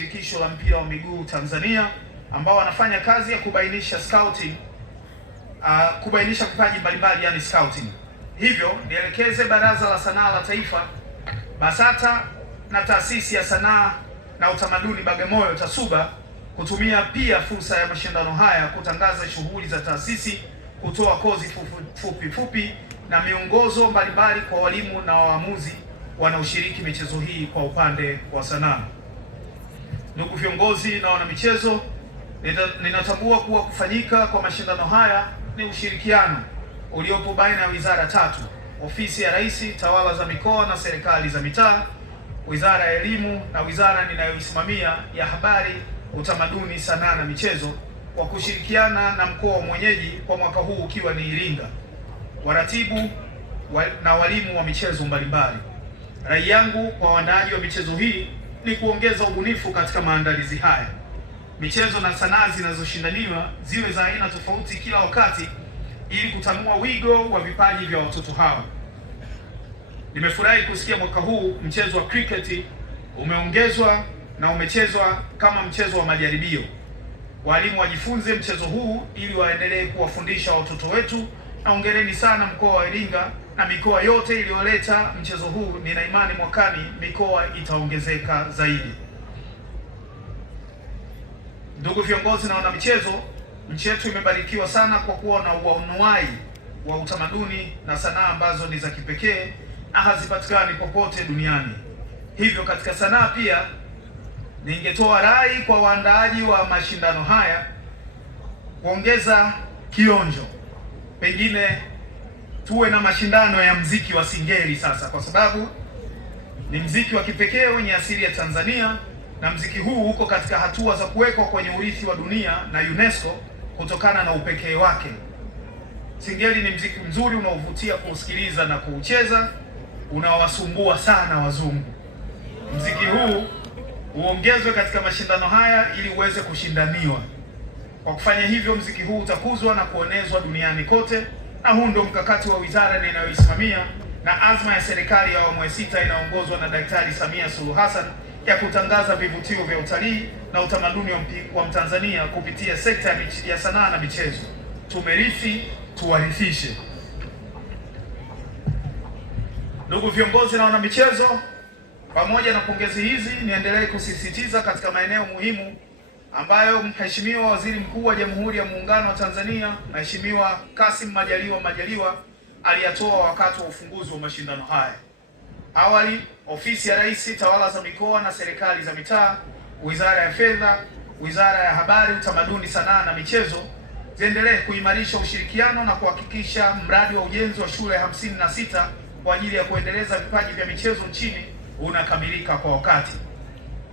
shirikisho la mpira wa miguu Tanzania ambao wanafanya kazi ya kubainisha scouting, kubainisha vipaji mbalimbali, yani scouting. Hivyo nielekeze Baraza la Sanaa la Taifa BASATA na Taasisi ya Sanaa na Utamaduni Bagamoyo TASUBA kutumia pia fursa ya mashindano haya kutangaza shughuli za taasisi, kutoa kozi fupi na miongozo mbalimbali kwa walimu na waamuzi wanaoshiriki michezo hii kwa upande wa sanaa. Ndugu viongozi na wanamichezo, ninatambua kuwa kufanyika kwa mashindano haya ni ushirikiano uliopo baina ya wizara tatu: Ofisi ya Rais, Tawala za Mikoa na Serikali za Mitaa, Wizara ya Elimu na wizara ninayoisimamia ya Habari, Utamaduni, Sanaa na Michezo, kwa kushirikiana na mkoa mwenyeji kwa mwaka huu ukiwa ni Iringa, waratibu na walimu wa michezo mbalimbali. Rai yangu kwa waandaaji wa michezo hii ni kuongeza ubunifu katika maandalizi haya. Michezo na sanaa zinazoshindaniwa ziwe za aina tofauti kila wakati ili kutanua wigo wa vipaji vya watoto hawa. Nimefurahi kusikia mwaka huu mchezo wa cricket umeongezwa na umechezwa kama mchezo wa majaribio. Walimu wajifunze mchezo huu ili waendelee kuwafundisha watoto wetu, na hongereni sana mkoa wa Iringa na mikoa yote iliyoleta mchezo huu. Nina imani mwakani mikoa itaongezeka zaidi. Ndugu viongozi na wanamichezo, nchi yetu imebarikiwa sana kwa kuwa na uanuwai wa utamaduni na sanaa ambazo ni za kipekee na hazipatikani popote duniani. Hivyo katika sanaa pia ningetoa rai kwa waandaaji wa mashindano haya kuongeza kionjo. Pengine tuwe na mashindano ya mziki wa Singeli sasa, kwa sababu ni mziki wa kipekee wenye asili ya Tanzania, na mziki huu uko katika hatua za kuwekwa kwenye urithi wa dunia na UNESCO kutokana na upekee wake. Singeli ni mziki mzuri unaovutia kuusikiliza na kuucheza, unaowasumbua sana wazungu. Mziki huu uongezwe katika mashindano haya ili uweze kushindaniwa. Kwa kufanya hivyo, mziki huu utakuzwa na kuenezwa duniani kote, na huu ndio mkakati wa wizara ninayoisimamia na azma ya serikali ya awamu ya sita inayoongozwa na Daktari Samia Suluhu Hassan ya kutangaza vivutio vya utalii na utamaduni wa Mtanzania kupitia sekta ya sanaa na michezo. Tumerithi, tuwarithishe. Ndugu viongozi na wanamichezo, pamoja na pongezi hizi, niendelee kusisitiza katika maeneo muhimu ambayo Mheshimiwa Waziri Mkuu wa Jamhuri ya Muungano wa Tanzania, Mheshimiwa Kassim Majaliwa aliyatoa wakati wa ufunguzi wa mashindano haya. Awali, Ofisi ya Rais, Tawala za Mikoa na Serikali za Mitaa, Wizara ya Fedha, Wizara ya Habari, Utamaduni, Sanaa na Michezo ziendelee kuimarisha ushirikiano na kuhakikisha mradi wa ujenzi wa shule 56 kwa ajili ya kuendeleza vipaji vya michezo nchini unakamilika kwa wakati.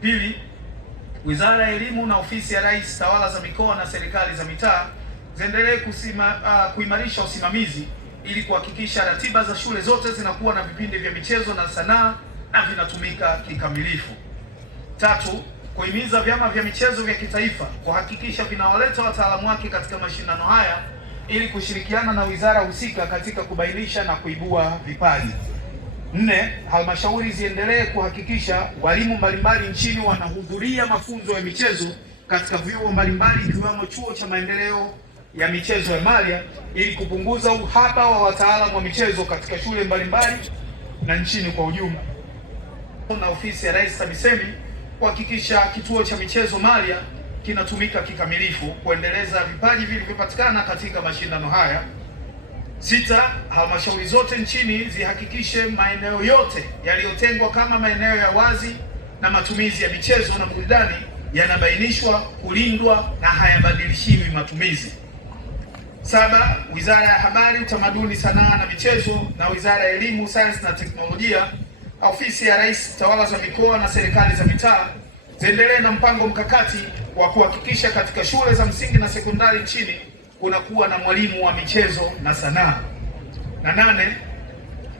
Pili, Wizara ya Elimu na Ofisi ya Rais, Tawala za Mikoa na Serikali za Mitaa ziendelee kuimarisha usimamizi ili kuhakikisha ratiba za shule zote zinakuwa na vipindi vya michezo na sanaa na vinatumika kikamilifu. Tatu, kuhimiza vyama vya michezo vya kitaifa kuhakikisha vinawaleta wataalamu wake katika mashindano haya ili kushirikiana na wizara husika katika kubainisha na kuibua vipaji. Nne, halmashauri ziendelee kuhakikisha walimu mbalimbali nchini wanahudhuria mafunzo ya michezo katika vyuo mbalimbali ikiwemo Chuo cha Maendeleo ya Michezo ya Malia ili kupunguza uhaba wa wataalamu wa michezo katika shule mbalimbali na nchini kwa ujumla. Na Ofisi ya Rais TAMISEMI kuhakikisha kituo cha michezo Malia kinatumika kikamilifu kuendeleza vipaji vilivyopatikana katika mashindano haya. Sita, halmashauri zote nchini zihakikishe maeneo yote yaliyotengwa kama maeneo ya wazi na matumizi ya michezo na burudani yanabainishwa, kulindwa na hayabadilishiwi matumizi. Saba, Wizara ya Habari, Utamaduni, Sanaa na Michezo na Wizara ya Elimu, Sayansi na Teknolojia, Ofisi ya Rais, Tawala za Mikoa na Serikali za Mitaa ziendelee na mpango mkakati wa kuhakikisha katika shule za msingi na sekondari nchini kunakuwa na mwalimu wa michezo na sanaa. Na nane,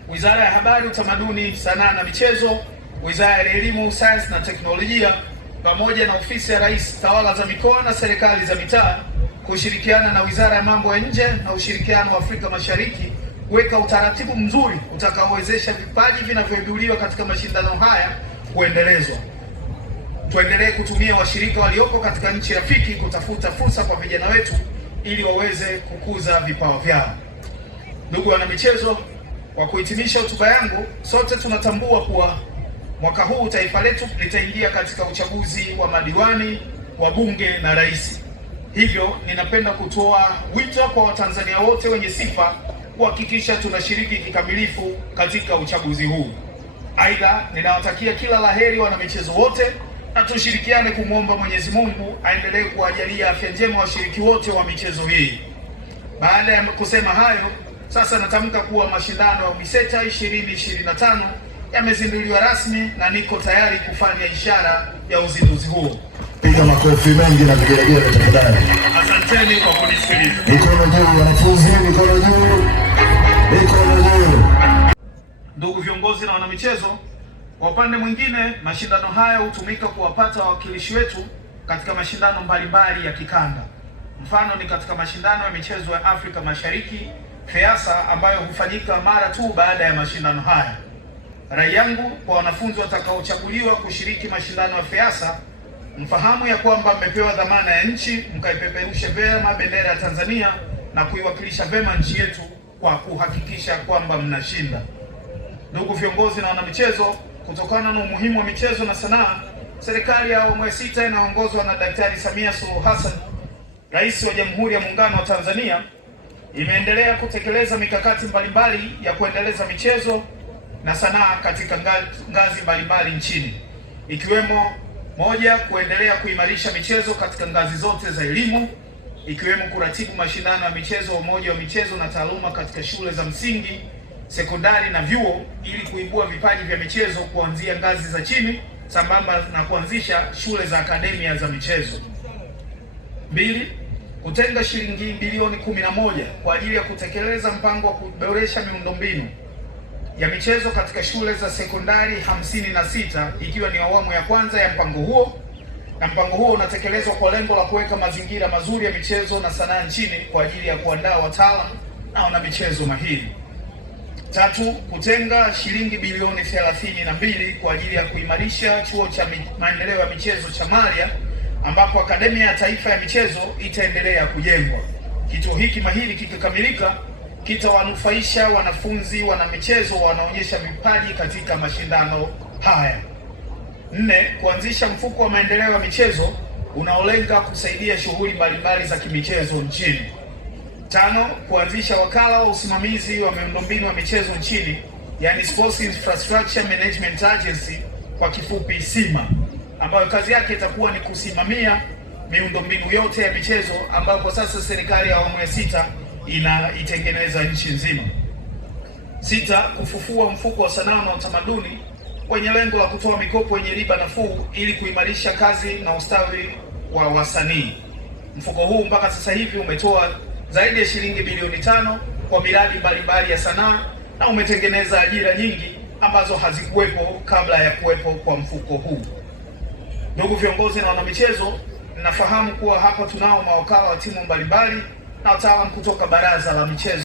Wizara ya Habari, Utamaduni, Sanaa na Michezo, Wizara ya Elimu, Sayansi na Teknolojia pamoja na Ofisi ya Rais, Tawala za Mikoa na Serikali za Mitaa kushirikiana na Wizara ya Mambo ya Nje na Ushirikiano wa Afrika Mashariki kuweka utaratibu mzuri utakaowezesha vipaji vinavyoibuliwa katika mashindano haya kuendelezwa. tuendelee kutumia washirika walioko katika nchi rafiki kutafuta fursa kwa vijana wetu ili waweze kukuza vipawa vyao. Ndugu wanamichezo, kwa kuhitimisha hotuba yangu, sote tunatambua kuwa mwaka huu taifa letu litaingia katika uchaguzi wa madiwani, wa bunge na rais. Hivyo ninapenda kutoa wito kwa Watanzania wote wenye sifa kuhakikisha tunashiriki kikamilifu katika uchaguzi huu. Aidha, ninawatakia kila laheri wanamichezo wote na tushirikiane kumwomba Mwenyezi Mungu aendelee kuwajalia afya njema washiriki wote wa michezo hii. Baada ya kusema hayo, sasa natamka kuwa mashindano ya UMISETA 2025 yamezinduliwa rasmi na niko tayari kufanya ishara ya uzinduzi huo. Piga makofi mengi na vigelegele tafadhali. Asanteni kwa kunisikiliza. Mikono juu wanafunzi, mikono juu. Mikono juu. Ndugu viongozi na wanamichezo, kwa upande mwingine, mashindano haya hutumika kuwapata wawakilishi wetu katika mashindano mbalimbali ya kikanda. Mfano ni katika mashindano ya michezo ya Afrika Mashariki, FEASA, ambayo hufanyika mara tu baada ya mashindano haya. Rai yangu kwa wanafunzi watakaochaguliwa kushiriki mashindano ya FEASA, mfahamu ya kwamba mmepewa dhamana ya nchi, mkaipeperushe vyema bendera ya Tanzania na kuiwakilisha vyema nchi yetu kwa kuhakikisha kwamba mnashinda. Ndugu viongozi na wanamichezo, kutokana na umuhimu wa michezo na sanaa, serikali ya awamu ya sita inaongozwa na Daktari Samia Suluhu Hassan, Rais wa Jamhuri ya Muungano wa Tanzania, imeendelea kutekeleza mikakati mbalimbali ya kuendeleza michezo na sanaa katika ngazi mbalimbali nchini, ikiwemo moja, kuendelea kuimarisha michezo katika ngazi zote za elimu, ikiwemo kuratibu mashindano ya michezo, umoja wa michezo na taaluma katika shule za msingi, sekondari na vyuo ili kuibua vipaji vya michezo kuanzia ngazi za chini sambamba na kuanzisha shule za akademia za michezo. Mbili, kutenga shilingi bilioni 11 kwa ajili ya kutekeleza mpango wa kuboresha miundombinu ya michezo katika shule za sekondari 56 ikiwa ni awamu ya kwanza ya mpango huo, na mpango huo unatekelezwa kwa lengo la kuweka mazingira mazuri ya michezo na sanaa nchini kwa ajili ya kuandaa wataalamu na wanamichezo mahiri. Tatu, kutenga shilingi bilioni 32 kwa ajili ya kuimarisha chuo cha maendeleo ya michezo cha Maria, ambapo Akademia ya Taifa ya Michezo itaendelea kujengwa. Kituo hiki mahiri kikikamilika kitawanufaisha wanafunzi wanamichezo wanaonyesha vipaji katika mashindano haya. Nne, kuanzisha mfuko wa maendeleo ya michezo unaolenga kusaidia shughuli mbalimbali za kimichezo nchini. Tano, kuanzisha wakala wa usimamizi wa miundombinu ya michezo nchini, yani Sports Infrastructure Management Agency kwa kifupi SIMA, ambayo kazi yake itakuwa ni kusimamia miundombinu yote ya michezo ambayo kwa sasa serikali ya awamu ya sita inaitengeneza nchi nzima. Sita, kufufua mfuko wa sanaa na utamaduni wenye lengo la kutoa mikopo yenye riba nafuu ili kuimarisha kazi na ustawi wa wasanii. Mfuko huu mpaka sasa hivi umetoa zaidi ya shilingi bilioni 5 kwa miradi mbalimbali ya sanaa na umetengeneza ajira nyingi ambazo hazikuwepo kabla ya kuwepo kwa mfuko huu. Ndugu viongozi na wanamichezo, ninafahamu kuwa hapa tunao mawakala wa timu mbalimbali na wataalamu kutoka Baraza la Michezo.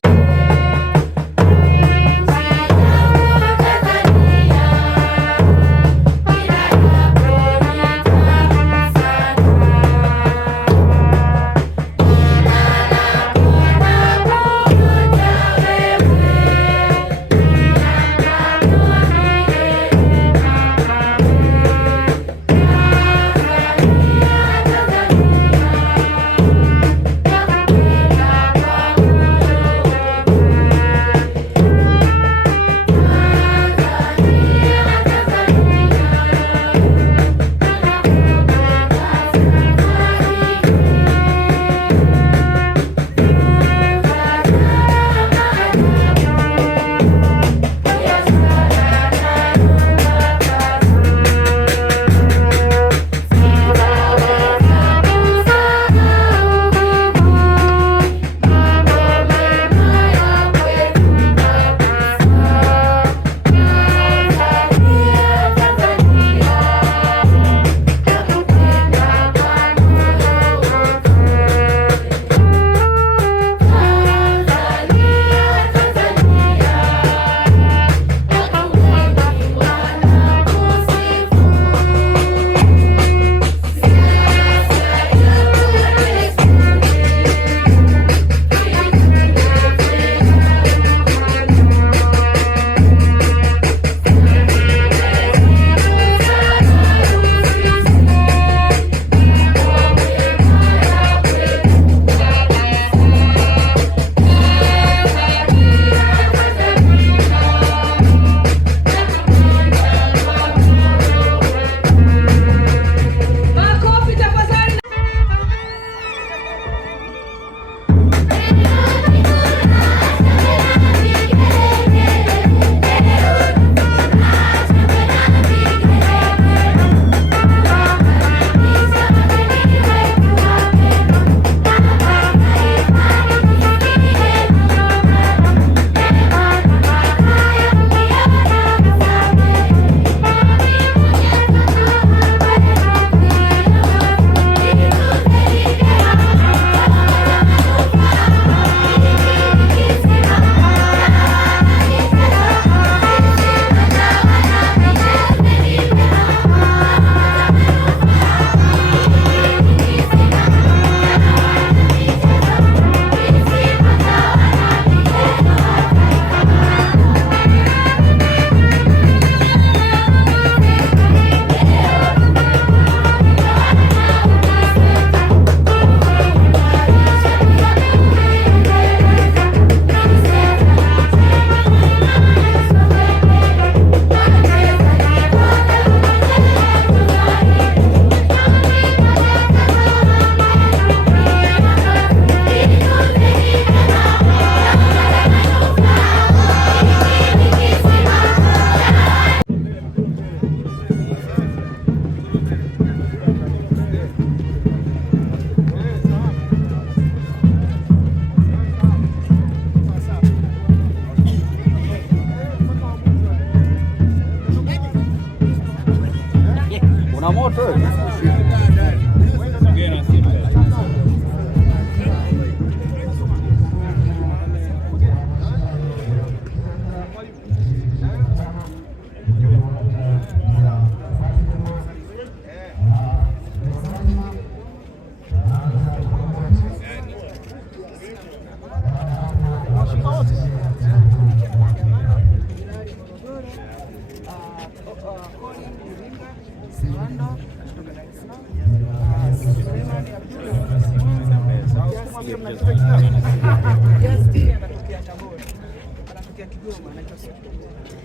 Anatokea Kigoma, anaitwa Soko.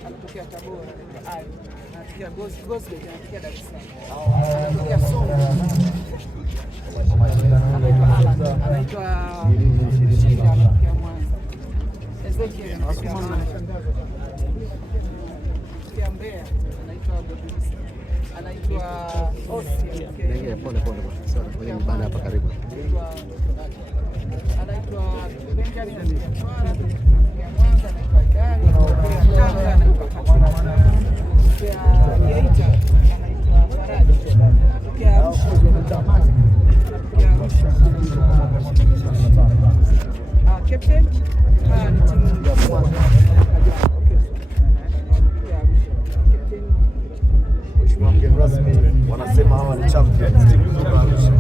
Anatokea Tabora, anatokea Gospel, anatokea Dar es Salaam. Anatokea Songo. Anaitwa Alan, anaitwa Shinda, anatokea Mwanza. Ezekiel anatokea Mwanza. Anatokea Mbeya, anaitwa Godwin. Anaitwa Osi. Pole kwenye mbana hapa karibu. Anaitwa Benjamin, anatokea Mwanza, anaitwa Idari, anatokea Tanga, anaitwa Katana, anatokea Geita, anaitwa Faraji, anatokea Arusha, anatokea Arusha. Captain ni timu ya Mheshimiwa mgeni rasmi, wanasema hawa ni champions, timu kutoka Arusha.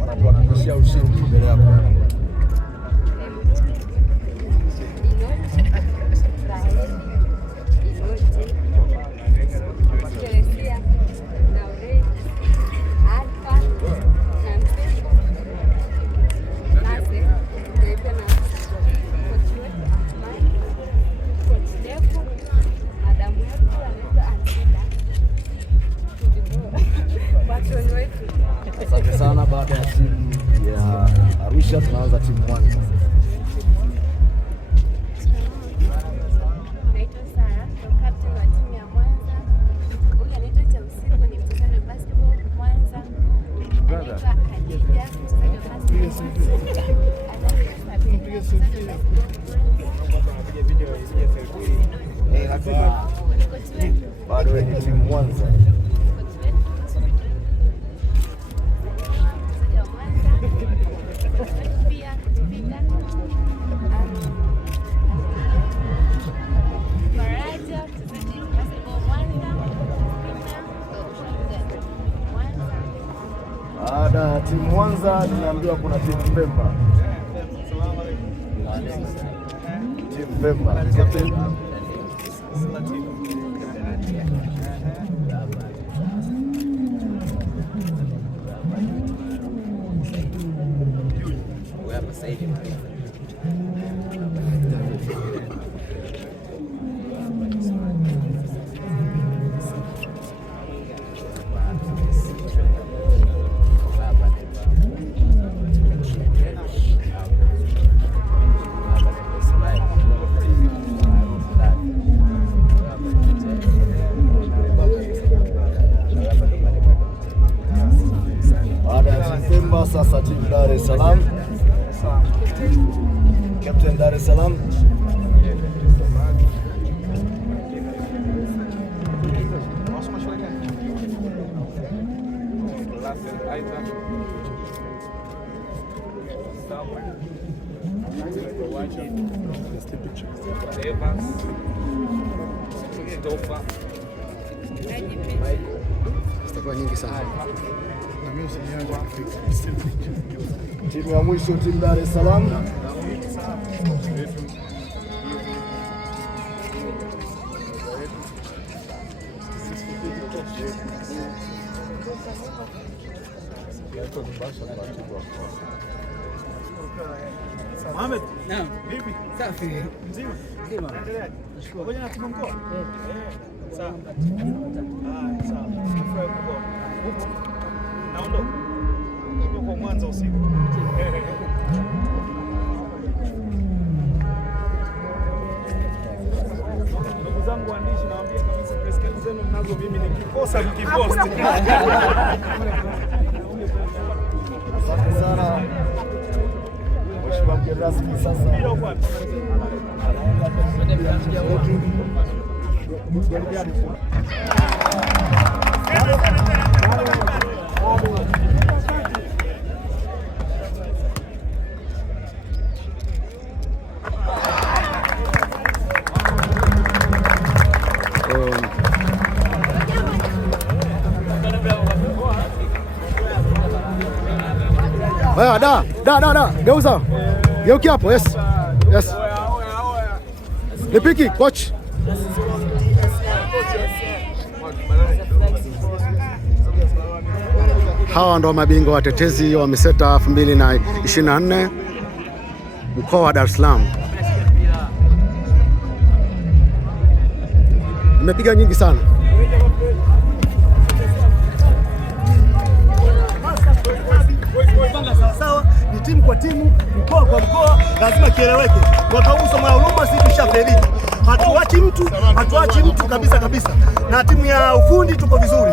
Wanatuhakikishia ushindi mbele yako. Asante sana. Baada ya timu ya Arusha tunaanza timu Mwanza. Naitwa Sara, captain wa timu ya Mwanza. Huyu anaitwa Chausiku, ni mchezaji wa basketball Mwanza. Anaitwa Khadija, mchezaji wa basketball. Bado ni timu Mwanza. Baada ya timu Mwanza tunaambiwa kuna timu Pemba. Timu Pemba. Sasa timu Dar es Salaam. Captain Dar es Salaam. Zitakuwa nyingi sana. Timu ya mwisho, timu Dar es Salaam. Mohamed, naam. Vipi? Safi. Mzima? Mzima. Naendelea. Nashukuru. Ngoja na timu mkoa? Sawa. Sawa. Nafurahi kukuona. Naondoka. Kwa Mwanza usiku. Ndugu zangu waandishi, nawaambia kabisa press kit zenu mnazo, mimi nikikosa mkipost. Asante sana. Mheshimiwa mgeni rasmi sasa. Da, geuza. Geuki hapo, yes. Nipiki, coach. Hawa ndo mabingwa watetezi wa Miseta 2024 mkoa wa Dar es Salaam. Nimepiga nyingi sana. Sawa, ni timu kwa timu, mkoa kwa mkoa, lazima kieleweke. Mwaka huu Somo la Huruma sisi tushaferiki. Hatuachi mtu kabisa, na timu ya ufundi tuko vizuri.